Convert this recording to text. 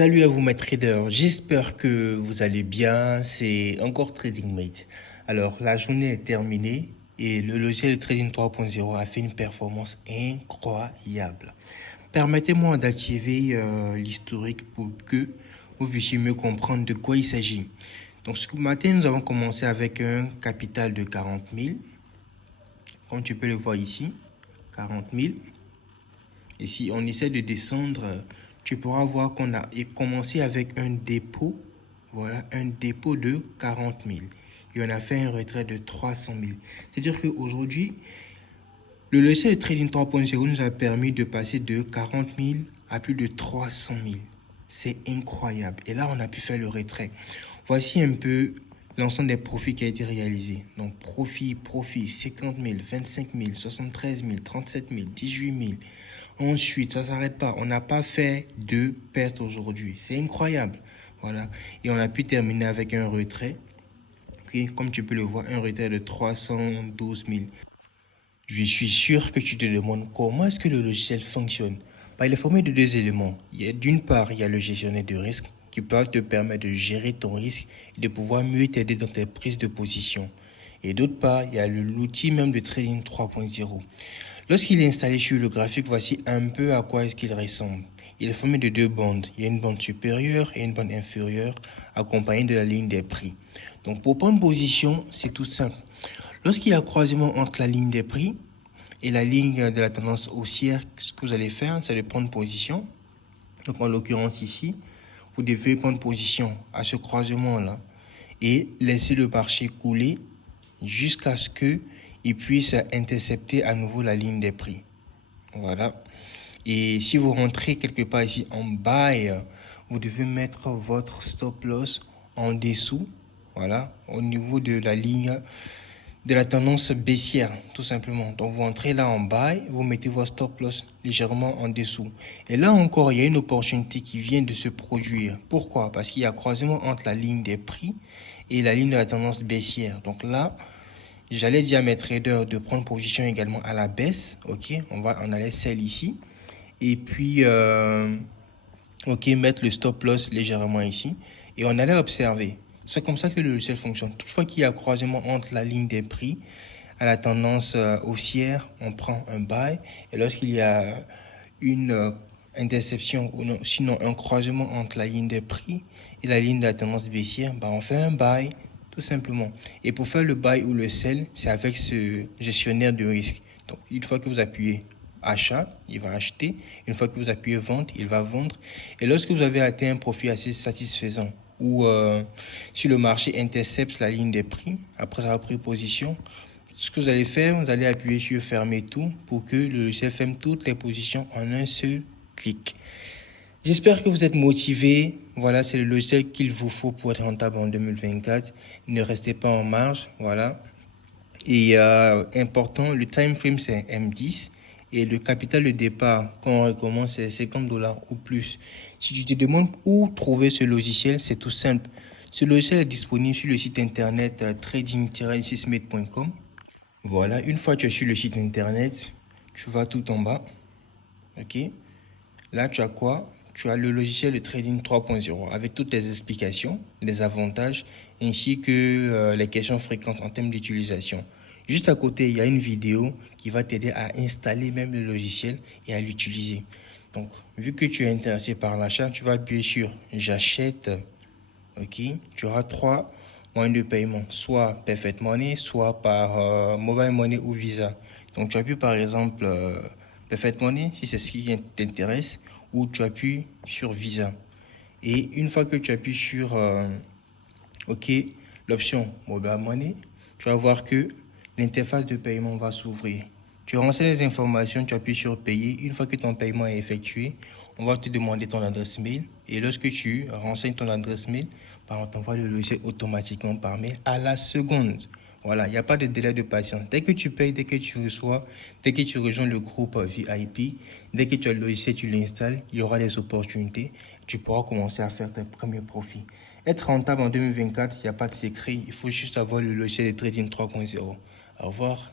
Salut à vous mes traders, j'espère que vous allez bien, c'est encore TradingMate. Alors la journée est terminée et le logiciel de Trading 3.0 a fait une performance incroyable. Permettez-moi d'activer l'historique pour que vous puissiez mieux comprendre de quoi il s'agit. Donc ce matin nous avons commencé avec un capital de 40 000, comme tu peux le voir ici, 40 000. Et si on essaie de descendre, tu pourras voir qu'on a commencé avec un dépôt. Voilà, un dépôt de 40 000. Et on a fait un retrait de 300 000. C'est-à-dire qu'aujourd'hui, le logiciel de Trading 3.0 nous a permis de passer de 40 000 à plus de 300 000. C'est incroyable. Et là, on a pu faire le retrait. Voici un peu l'ensemble des profits qui a été réalisé. Donc, profit, 50 000, 25 000, 73 000, 37 000, 18 000. Ensuite, ça ne s'arrête pas. On n'a pas fait de perte aujourd'hui. C'est incroyable. Voilà. Et on a pu terminer avec un retrait. Okay. Comme tu peux le voir, un retrait de 312 000. Je suis sûr que tu te demandes comment est-ce que le logiciel fonctionne. Il est formé de deux éléments. D'une part, il y a le gestionnaire de risque qui peut te permettre de gérer ton risque et de pouvoir mieux t'aider dans tes prises de position. Et d'autre part, il y a l'outil même de Trading 3.0. Lorsqu'il est installé sur le graphique, voici un peu à quoi est-ce qu'il ressemble. Il est formé de deux bandes. Il y a une bande supérieure et une bande inférieure accompagnée de la ligne des prix. Donc pour prendre position, c'est tout simple. Lorsqu'il y a croisement entre la ligne des prix et la ligne de la tendance haussière, ce que vous allez faire, c'est de prendre position. Donc en l'occurrence ici, vous devez prendre position à ce croisement-là et laisser le marché couler jusqu'à ce qu'il puisse intercepter à nouveau la ligne des prix. Voilà. Et si vous rentrez quelque part ici en buy, vous devez mettre votre stop loss en dessous. Voilà. Au niveau de la ligne de la tendance baissière, tout simplement. Donc vous entrez là en buy, vous mettez votre stop loss légèrement en dessous. Et là encore, il y a une opportunité qui vient de se produire. Pourquoi? Parce qu'il y a croisement entre la ligne des prix et la ligne de la tendance baissière. Donc là, j'allais dire à mes traders de prendre position également à la baisse. Ok, on allait sell ici. Et puis, ok, mettre le stop loss légèrement ici. Et on allait observer. C'est comme ça que le logiciel fonctionne. Toutefois qu'il y a croisement entre la ligne des prix à la tendance haussière, on prend un buy. Et lorsqu'il y a une interception ou non, sinon un croisement entre la ligne des prix et la ligne de la tendance baissière, on fait un buy tout simplement. Et pour faire le buy ou le sell, c'est avec ce gestionnaire de risque. Donc une fois que vous appuyez achat, il va acheter. Une fois que vous appuyez vente, il va vendre. Et lorsque vous avez atteint un profit assez satisfaisant, ou si le marché intercepte la ligne des prix, après avoir pris position, ce que vous allez faire, vous allez appuyer sur fermer tout pour que le logiciel ferme toutes les positions en un seul clic. J'espère que vous êtes motivés. Voilà, c'est le logiciel qu'il vous faut pour être rentable en 2024. Ne restez pas en marge. Voilà. Et important, le time frame c'est M10 et le capital de départ qu'on recommence c'est 50 $ ou plus. Si tu te demandes où trouver ce logiciel, c'est tout simple. Ce logiciel est disponible sur le site internet trading-6mate.com. Voilà, une fois que tu es sur le site internet, tu vas tout en bas. Ok. Là, tu as quoi? Tu as le logiciel de Trading 3.0 avec toutes les explications, les avantages ainsi que les questions fréquentes en termes d'utilisation. Juste à côté, il y a une vidéo qui va t'aider à installer même le logiciel et à l'utiliser. Donc, vu que tu es intéressé par l'achat, tu vas appuyer sur j'achète. Ok, tu auras trois moyens de paiement, soit Perfect Money, soit par Mobile Money ou Visa. Donc, tu appuies par exemple Perfect Money si c'est ce qui t'intéresse, ou tu appuies sur Visa. Et une fois que tu appuies sur OK, l'option Mobile Money, tu vas voir que l'interface de paiement va s'ouvrir. Tu renseignes les informations, tu appuies sur payer. Une fois que ton paiement est effectué, on va te demander ton adresse mail. Et lorsque tu renseignes ton adresse mail, on t'envoie le logiciel automatiquement par mail à la seconde. Voilà, il n'y a pas de délai de patience. Dès que tu payes, dès que tu reçois, dès que tu rejoins le groupe VIP, dès que tu as le logiciel, tu l'installes, il y aura des opportunités. Tu pourras commencer à faire tes premiers profits. Être rentable en 2024, il n'y a pas de secret. Il faut juste avoir le logiciel de Trading 3.0. Au revoir.